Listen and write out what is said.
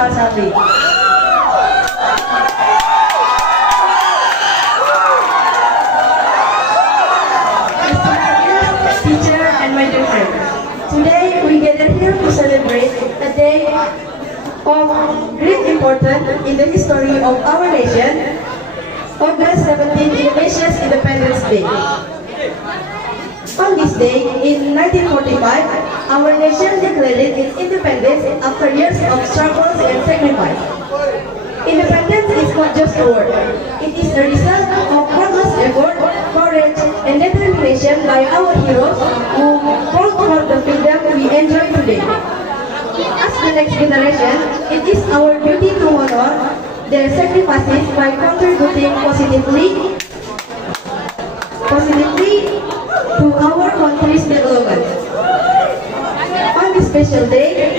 Marsati. Teacher and my dear friends, today we gather here to celebrate a day of great importance in the history of our nation, August 17, Indonesia's Independence Day. On this day, in 1945, our nation declared its independence after years of struggles and sacrifice. Independence is not just a word. It is the result of countless effort, courage, and determination by our heroes who fought for the freedom we enjoy today. As the next generation, it is our duty to honor their sacrifices by contributing positively to our country's development. On this special day,